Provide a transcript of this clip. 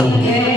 Okay.